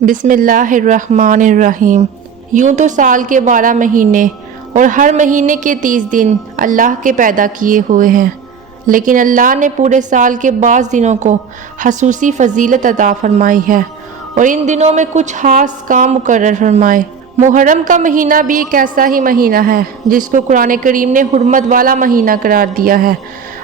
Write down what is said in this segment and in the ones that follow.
بسم اللہ الرحمن الرحیم۔ یوں تو سال کے 12 مہینے اور ہر مہینے کے 30 دن اللہ کے پیدا کیے ہوئے ہیں، لیکن اللہ نے پورے سال کے بعض دنوں کو خصوصی فضیلت عطا فرمائی ہے اور ان دنوں میں کچھ خاص کام مقرر فرمائے۔ محرم کا مہینہ بھی ایک ایسا ہی مہینہ ہے جس کو قرآن کریم نے حرمت والا مہینہ قرار دیا ہے۔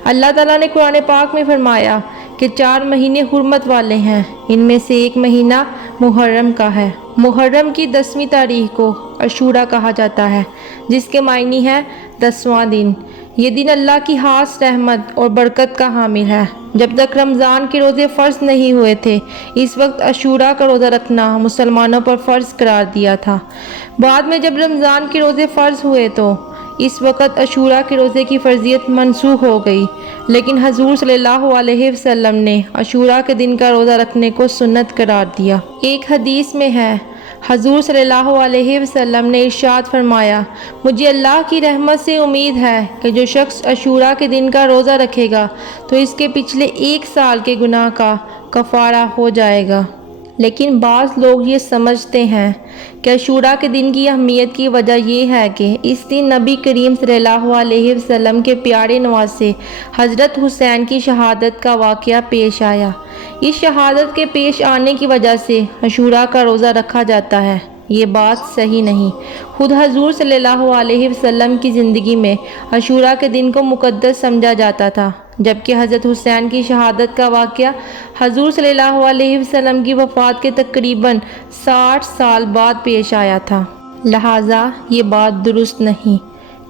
اللہ تعالیٰ نے قرآن پاک میں فرمایا کہ 4 مہینے حرمت والے ہیں، ان میں سے ایک مہینہ محرم کا ہے۔ محرم کی 10ویں تاریخ کو عاشوراء کہا جاتا ہے، جس کے معنی ہے 10واں دن۔ یہ دن اللہ کی خاص رحمت اور برکت کا حامل ہے۔ جب تک رمضان کے روزے فرض نہیں ہوئے تھے، اس وقت عاشوراء کا روزہ رکھنا مسلمانوں پر فرض قرار دیا تھا۔ بعد میں جب رمضان کے روزے فرض ہوئے تو اس وقت عاشوراء کے روزے کی فرضیت منسوخ ہو گئی، لیکن حضور صلی اللہ علیہ وسلم نے عاشوراء کے دن کا روزہ رکھنے کو سنت قرار دیا۔ ایک حدیث میں ہے، حضور صلی اللہ علیہ وسلم نے ارشاد فرمایا، مجھے اللہ کی رحمت سے امید ہے کہ جو شخص عاشوراء کے دن کا روزہ رکھے گا تو اس کے پچھلے 1 سال کے گناہ کا کفارہ ہو جائے گا۔ لیکن بعض لوگ یہ سمجھتے ہیں کہ عاشوراء کے دن کی اہمیت کی وجہ یہ ہے کہ اس دن نبی کریم صلی اللہ علیہ وسلم کے پیارے نواسے حضرت حسین کی شہادت کا واقعہ پیش آیا۔ اس شہادت کے پیش آنے کی وجہ سے عاشوراء کا روزہ رکھا جاتا ہے۔ یہ بات صحیح نہیں۔ خود حضور صلی اللہ علیہ وسلم کی زندگی میں عاشوراء کے دن کو مقدس سمجھا جاتا تھا، جبکہ حضرت حسین کی شہادت کا واقعہ حضور صلی اللہ علیہ وسلم کی وفات کے تقریباً 60 سال بعد پیش آیا تھا۔ لہٰذا یہ بات درست نہیں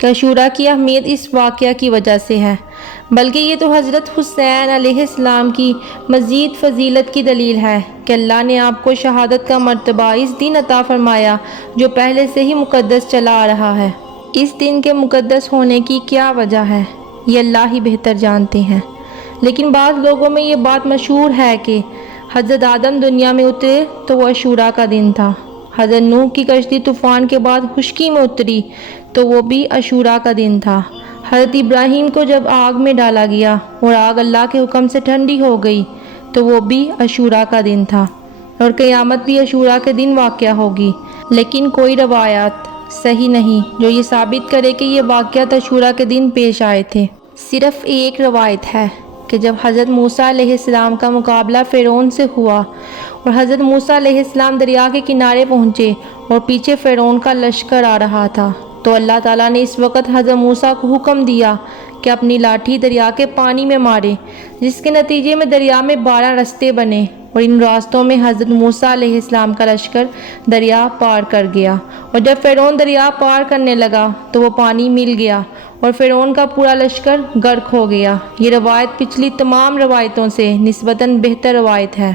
کہ عاشوراء کی اہمیت اس واقعہ کی وجہ سے ہے، بلکہ یہ تو حضرت حسین علیہ السلام کی مزید فضیلت کی دلیل ہے کہ اللہ نے آپ کو شہادت کا مرتبہ اس دن عطا فرمایا جو پہلے سے ہی مقدس چلا آ رہا ہے۔ اس دن کے مقدس ہونے کی کیا وجہ ہے، یہ اللہ ہی بہتر جانتے ہیں، لیکن بعض لوگوں میں یہ بات مشہور ہے کہ حضرت آدم دنیا میں اترے تو وہ عاشوراء کا دن تھا۔ حضرت نوح کی کشتی طوفان کے بعد خشکی میں اتری تو وہ بھی عاشوراء کا دن تھا۔ حضرت ابراہیم کو جب آگ میں ڈالا گیا اور آگ اللہ کے حکم سے ٹھنڈی ہو گئی تو وہ بھی عاشوراء کا دن تھا، اور قیامت بھی عاشوراء کے دن واقع ہوگی۔ لیکن کوئی روایات صحیح نہیں جو یہ ثابت کرے کہ یہ واقعات عاشوراء کے دن پیش آئے تھے۔ صرف ایک روایت ہے کہ جب حضرت موسیٰ علیہ السلام کا مقابلہ فرعون سے ہوا اور حضرت موسیٰ علیہ السلام دریا کے کنارے پہنچے اور پیچھے فرعون کا لشکر آ رہا تھا، تو اللہ تعالیٰ نے اس وقت حضرت موسیٰ کو حکم دیا کہ اپنی لاٹھی دریا کے پانی میں مارے، جس کے نتیجے میں دریا میں 12 راستے بنے اور ان راستوں میں حضرت موسیٰ علیہ السلام کا لشکر دریا پار کر گیا، اور جب فرعون دریا پار کرنے لگا تو وہ پانی مل گیا اور فرعون کا پورا لشکر غرق ہو گیا۔ یہ روایت پچھلی تمام روایتوں سے نسبتاً بہتر روایت ہے۔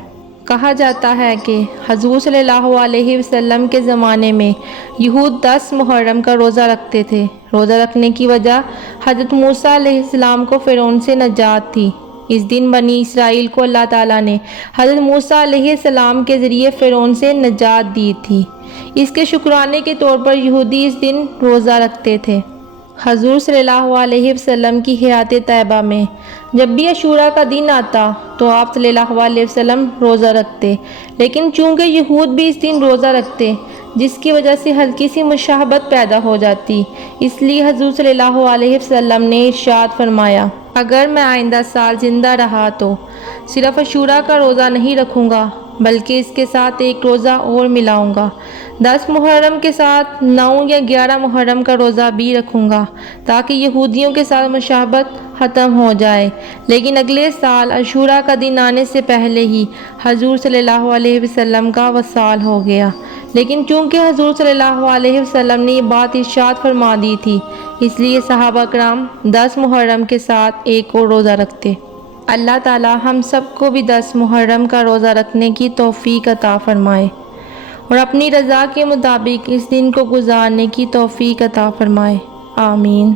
کہا جاتا ہے کہ حضور صلی اللہ علیہ وسلم کے زمانے میں یہود 10 محرم کا روزہ رکھتے تھے۔ روزہ رکھنے کی وجہ حضرت موسیٰ علیہ السلام کو فرعون سے نجات تھی۔ اس دن بنی اسرائیل کو اللہ تعالیٰ نے حضرت موسیٰ علیہ السلام کے ذریعے فرعون سے نجات دی تھی۔ اس کے شکرانے کے طور پر یہودی اس دن روزہ رکھتے تھے۔ حضور صلی اللہ علیہ وسلم کی حیات طیبہ میں جب بھی عاشوراء کا دن آتا تو آپ صلی اللہ علیہ وسلم روزہ رکھتے، لیکن چونکہ یہود بھی اس دن روزہ رکھتے جس کی وجہ سے ہلکی سی مشابہت پیدا ہو جاتی، اس لیے حضور صلی اللہ علیہ وسلم نے ارشاد فرمایا، اگر میں آئندہ سال زندہ رہا تو صرف عاشوراء کا روزہ نہیں رکھوں گا بلکہ اس کے ساتھ ایک روزہ اور ملاؤں گا۔ 10 محرم کے ساتھ 9 یا 11 محرم کا روزہ بھی رکھوں گا تاکہ یہودیوں کے ساتھ مشابہت ختم ہو جائے۔ لیکن اگلے سال عاشوراء کا دن آنے سے پہلے ہی حضور صلی اللہ علیہ وسلم کا وصال ہو گیا، لیکن چونکہ حضور صلی اللہ علیہ وسلم نے یہ بات ارشاد فرما دی تھی، اس لیے صحابہ کرام 10 محرم کے ساتھ ایک اور روزہ رکھتے۔ اللہ تعالی ہم سب کو بھی 10 محرم کا روزہ رکھنے کی توفیق عطا فرمائے اور اپنی رضا کے مطابق اس دن کو گزارنے کی توفیق عطا فرمائے۔ آمین۔